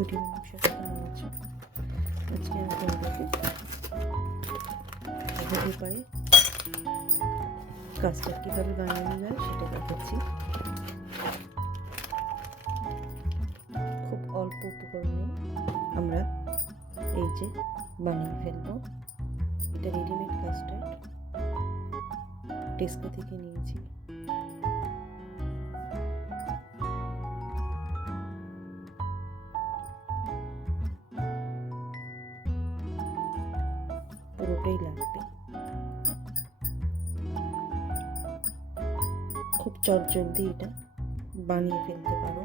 Good evening সবাই, কেমন আছো? আজকে আমি তোমাদেরকে সহজ উপায়ে কাস্টার্ড কীভাবে বানানো যায় সেটা দেখাচ্ছি। খুব অল্প উপকরণে আমরা এই যে বানিয়ে ফেলবো। এটা রেডিমেড কাস্টার্ড, টেস্কো থেকে নিয়েছি। পুরোটাই লাগবে। খুব চটজলদি এটা বানিয়ে ফেলতে পারো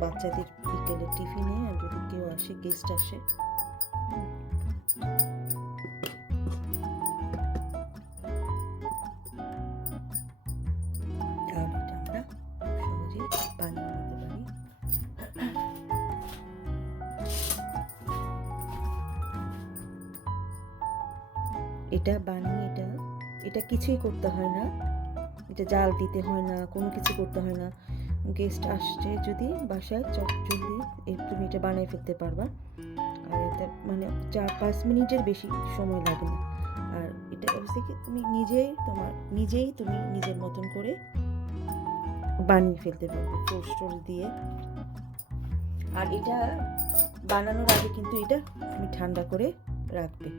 বাচ্চাদের বিকেলের টিফিনে, আর যদি কেউ আসে, গেস্ট আসে। তাহলে এটা আমরা সহজেই বানিয়ে নিতে পারি। এটা বানিয়ে এটা কিছুই করতে হয় না, এটা জাল দিতে হয় না, কোনো কিছু করতে হয় না। গেস্ট আসছে যদি বাসায়, চটজলদি তুমি এটা বানিয়ে ফেলতে পারবা। আর এটা মানে 4-5 মিনিটের বেশি সময় লাগে না। আর এটা অবশ্যই তুমি নিজের মতন করে বানিয়ে ফেলতে পারবে টোস্টার দিয়ে। আর এটা বানানোর আগে কিন্তু এটা তুমি ঠান্ডা করে রাখবে।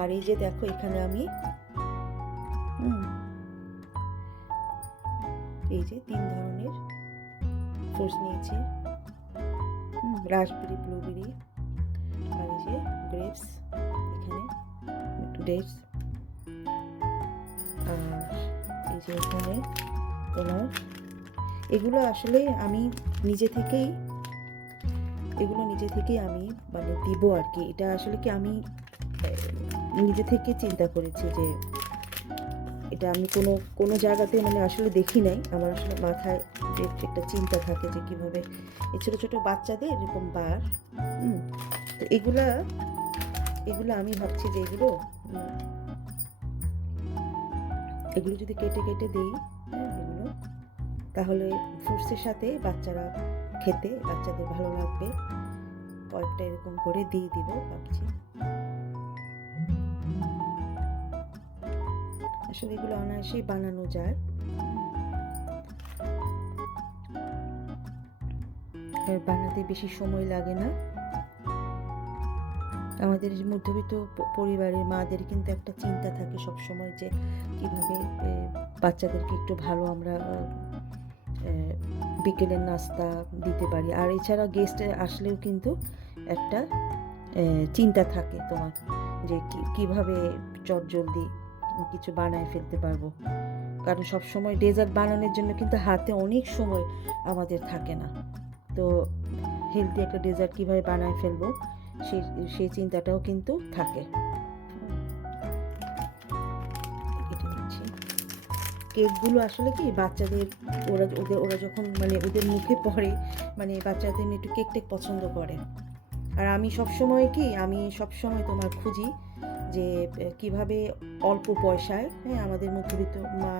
আর এই যে দেখো, এখানে আমি এই যে 3 ধরনের ফ্রুটস নিয়েছি, রাসবেরি, ব্লুবেরি, আর এই যে গ্রেপস, এখানে ডেটস, আর এই যে এখানে তোমার এগুলো আসলে আমি নিজে থেকেই আমি মানে দিব আর কি। এটা আসলে কি আমি নিজে থেকে চিন্তা করেছি যে এটা আমি কোনো জায়গাতে মানে আসলে দেখি নাই। আমার আসলে মাথায় যে একটা চিন্তা থাকে যে কীভাবে এই ছোটো ছোটো বাচ্চাদের এরকম বার, তো এগুলো আমি ভাবছি যে এগুলো যদি কেটে কেটে দিই, এগুলো তাহলে ফ্রুটসের সাথে বাচ্চাদের ভালো লাগবে। কয়েকটা এরকম করে দিয়ে দিব ভাবছি। আসলে এগুলো অনায়াসেই বানানো যায়, আর বানাতে বেশি সময় লাগে না। আমাদের মধ্যবিত্ত পরিবারের মাদের কিন্তু একটা চিন্তা থাকে সবসময় যে কীভাবে বাচ্চাদেরকে একটু ভালো আমরা বিকেলের নাস্তা দিতে পারি। আর এছাড়া গেস্ট আসলেও কিন্তু একটা চিন্তা থাকে তোমার যে কীভাবে চটজলদি কিছু বানায় ফেলতে পারবো। কারণ সবসময় ডেজার্ট বানানোর জন্য কিন্তু হাতে অনেক সময় আমাদের থাকে না। তো হেলদি একটা ডেজার্ট কীভাবে বানায় ফেলবো সেই চিন্তাটাও কিন্তু থাকে। কেকগুলো আসলে কি বাচ্চাদের ওরা যখন মানে ওদের মুখে পড়ে, মানে বাচ্চাদের একটু কেক পছন্দ করে। আর আমি সবসময় তোমার খুঁজি যে কিভাবে অল্প পয়সায়, আমাদের মধ্যবিত্ত মা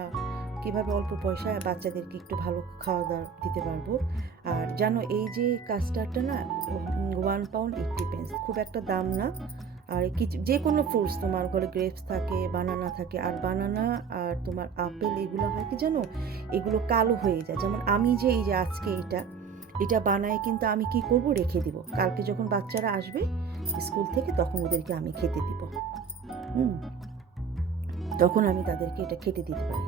কীভাবে অল্প পয়সায় বাচ্চাদেরকে একটু ভালো খাওয়া দাওয়া দিতে পারবো। আর জানো, এই যে কাস্টার্ডটা না, 1 পাউন্ড 80 পেন্স, খুব একটা দাম না। আর যে কোনো ফ্রুটস, তোমার ঘরে গ্রেপস থাকে, বানানা থাকে, আর বানানা আর তোমার আপেল, এগুলো হয় কি জানো, এগুলো কালো হয়ে যায়। যেমন আমি যে এই যে আজকে এটা বানায় কিন্তু আমি কি করব, রেখে দিব। কালকে যখন বাচ্চারা আসবে স্কুল থেকে, তখন ওদেরকে আমি খেতে দিব। তখন আমি তাদেরকে এটা খেতে দিতে পারি।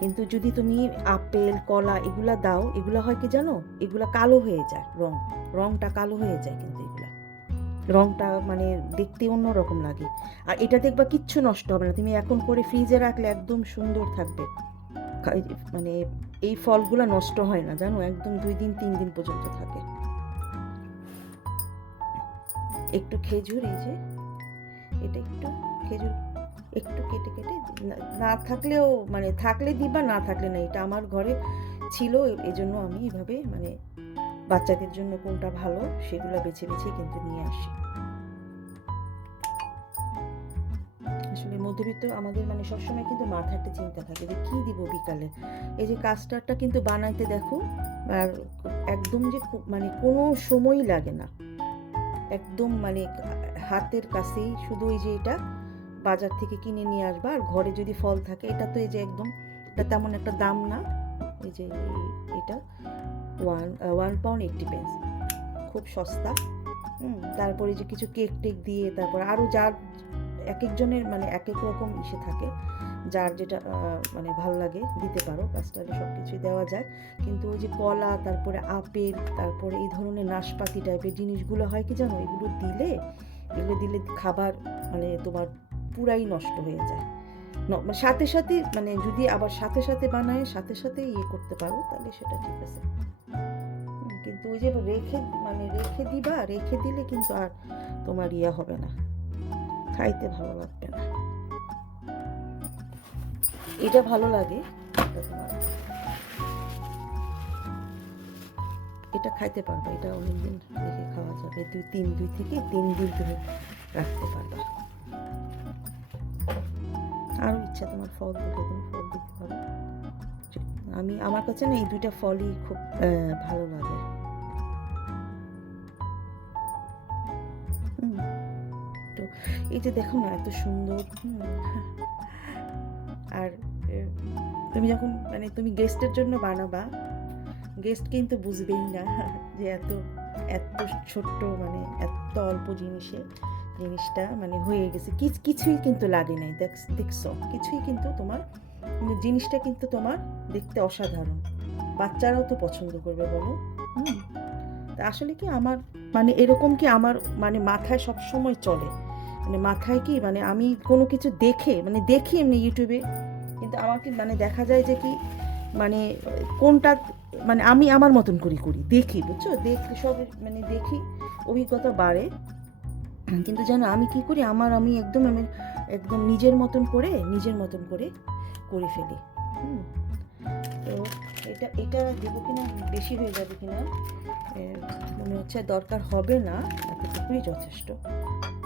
কিন্তু যদি তুমি আপেল, কলা এগুলা দাও, এগুলা হয় কি জানো, এগুলা কালো হয়ে যায়, রংটা কালো হয়ে যায়। কিন্তু এগুলা রংটা মানে দেখতে অন্যরকম লাগে। আর এটা দেখবা কিচ্ছু নষ্ট হবে না, তুমি এখন করে ফ্রিজে রাখলে একদম সুন্দর থাকবে। মানে এই ফলগুলা নষ্ট হয় না জানো, একদম 2 দিন 3 দিন পর্যন্ত থাকে। একটু খেজুর, এই যে এটা একটু খেজুর একটু কেটে কেটে, না থাকলেও মানে থাকলে দিবা, না থাকলে না। এটা আমার ঘরে ছিল, এজন্য আমি এভাবে মানে বাচ্চাদের জন্য কোনটা ভালো সেগুলো বেছে বেছে কিন্তু নিয়ে আসি। আসলে আসলে মধ্যবিত্ত আমাদের মানে সবসময় কিন্তু মাথায় একটা চিন্তা থাকে যে কী দিব বিকালে। এই যে কাস্টার্ডটা কিন্তু বানাইতে দেখো, আর একদম যে মানে কোনো সময়ই লাগে না, একদম মানে হাতের কাছেই, শুধু ওই যে এটা বাজার থেকে কিনে নিয়ে আসবা, আর ঘরে যদি ফল থাকে, এটা তো এই যে একদম, এটা তেমন একটা দাম না, এই যে এটা 1 £1.80, খুব সস্তা। তারপরে যে কিছু কেক টেক দিয়ে, তারপর আরও যার এক একজনের মানে এক এক রকম ইসে থাকে, যার যেটা মানে ভালো লাগে দিতে পারো, কাস্টার্ডে সব কিছুই দেওয়া যায়। কিন্তু ওই যে কলা, তারপরে আপেল, তারপরে এই ধরনের নাশপাতি টাইপের জিনিসগুলো হয় কি জানো, এগুলো দিলে খাবার মানে তোমার পুরাই নষ্ট হয়ে যায়। মানে সাথে সাথে, মানে যদি আবার সাথে সাথে বানায় সাথে সাথে ইয়ে করতে পারো, তাহলে সেটা ঠিক আছে। কিন্তু ওই যে রেখে দিবা, রেখে দিলে কিন্তু আর তোমার ইয়ে হবে না, খাইতে ভালো লাগবে না। এটা ভালো লাগে, তোমার এটা খাইতে পারবা, এটা অনেকদিন রেখে খাওয়া যাবে, 2 থেকে 3 দিন তুমি রাখতে পারবা। আরও ইচ্ছা তোমার ফল দিলে তুমি ফল দিতে পারো। আমার কাছে না এই 2টা ফলই খুব ভালো লাগে। তো এই যে দেখো না এত সুন্দর। আর তুমি যখন মানে তুমি গেস্টের জন্য বানাবা, গেস্ট কিন্তু বুঝবেই না যে এত এত ছোট্ট, মানে এত অল্প জিনিসটা মানে হয়ে গেছে, কিছুই কিন্তু লাগে নাই, দেখছো, কিছুই কিন্তু তোমার জিনিসটা কিন্তু তোমার দেখতে অসাধারণ, বাচ্চারাও তো পছন্দ করবে বলো। তা আসলে কি আমার মানে এরকম কি আমার মানে মাথায় সব সময় চলে, মানে মাথায় কি মানে আমি কোনো কিছু দেখি এমনি ইউটিউবে, কিন্তু আমাকে মানে দেখা যায় যে কি মানে কোনটা মানে আমি আমার মতন করি দেখি, বুঝছো, দেখি সব মানে দেখি, অভিজ্ঞতা বাড়ে। কিন্তু জানো আমি কি করি, আমি একদম নিজের মতন করে ফেলি। তো এটা দেবো কিনা, বেশি হয়ে যাবে কিনা মনে হচ্ছে, দরকার হবে না, এতটুকুই যথেষ্ট।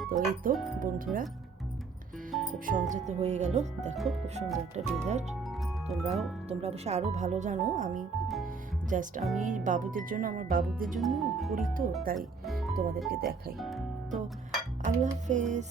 তো এই তো বন্ধুরা, খুব সহজে তো হয়ে গেল, দেখো খুব সুন্দর একটা ডেজার্ট। তোমরা অবশ্য আরও ভালো জানো, আমি আমার বাবুদের জন্য করি, তো তাই তোমাদেরকে দেখাই। তো আল্লাহ হাফেজ।